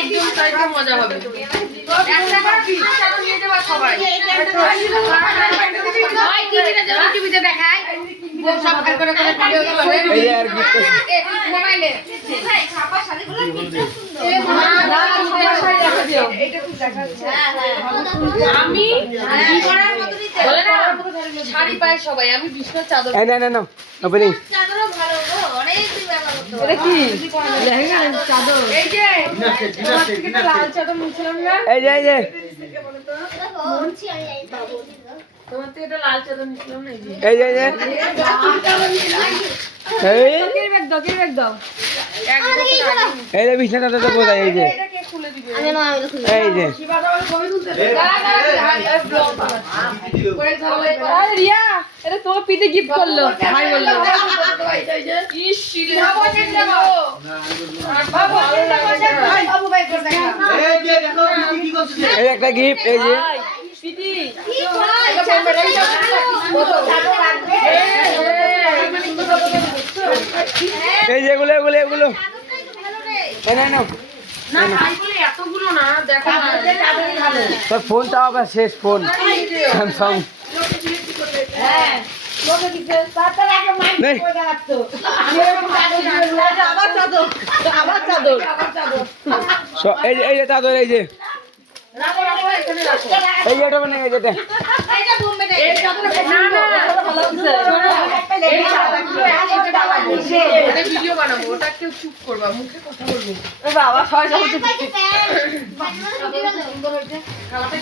একদম তাইতে মজা হবে। একটা করে পিস চাদর নিয়ে যাবা সবাই। ভাই টিভিতে দেখায়। বউ সব কাল করে ভিডিও করে। এই আর গিফট মোবাইলে। ভাই ছাপা শাড়িগুলো কি সুন্দর। এইটা খুব দেখাচ্ছে। আমি কি করার মতো দিতে বলে না শাড়ি পায় সবাই। আমি বিষ্ণুর চাদর। এই না ওপেনিং চাদরও ভালো গো। অনেক দিন ব্যবহার করতে এটা কি লেহেঙ্গা চাদর। এই যে লাল চাদর মুছলাম না। এই যে মনছি আমি পাবো। তোমার তো এটা লাল চাদর মুছলাম না এই যে এই ব্যাগ দাও এই যে বিছনা তো কোথায় এই যে এটা কে খুলে দিবে এই যে আরে রিয়া এটা তোমার পিতে গিফট করলো ভাই বললো ইস শিলে বাবু ভাই করে এই একটা গিফট এই যে পিটি এই যে এগুলো এই না না ভাইগুলো এতগুলো না দেখো না তোর ফোন তাও আবার শেষ ফোন স্যামসাং হ্যাঁ লোকে দিতে তার আগে মাইক নেই করে রাখতো আবার চাদর এই যে চাদর এই যে রাখো এখানে রাখো এই যে এটা মানে এই যেটা এইটা বোম্বে না এই চাদর না ভালো আছে এই চাদর ভিডিও বানাবো ওটা কেউ চুপ করবা মুখে কথা বলবো এ বাবা সবাই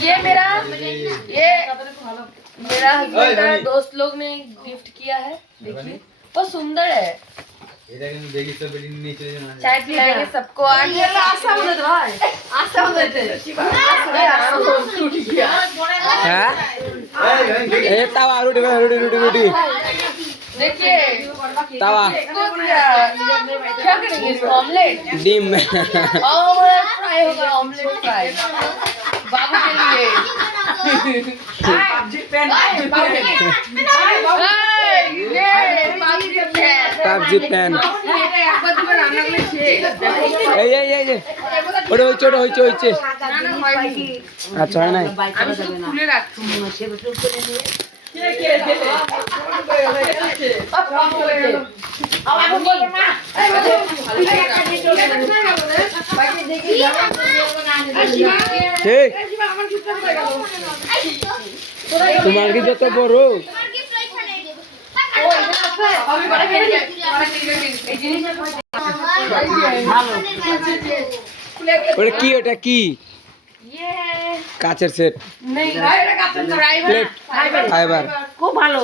ये मेरा हस्बैंड का दोस्त लोग ने गिफ्ट किया है देखिए बहुत सुंदर है चाय पिलाएंगे सबको आज হ্যাঁ এই তাওয়া রুটি देखिए তাওয়া क्या करेंगे इसको ऑमलेट ডিম ऑमलेट फ्राई होगा ऑमलेट फ्राई बाबू के लिए পাবজি প্যান এই যে ওটা হইছে আচ্ছা হয় নাই খুলে রাখছি ঠিক তোমার কি যত বড় ওটা কি কাচের সেট ফাইবার খুব ভালো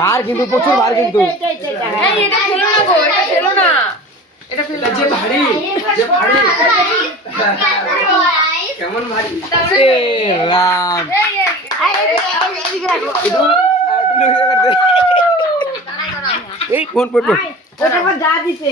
ভার কিন্তু প্রচুর ভার কিন্তু কেমন ভারী রাম এই ফোন যা দিতে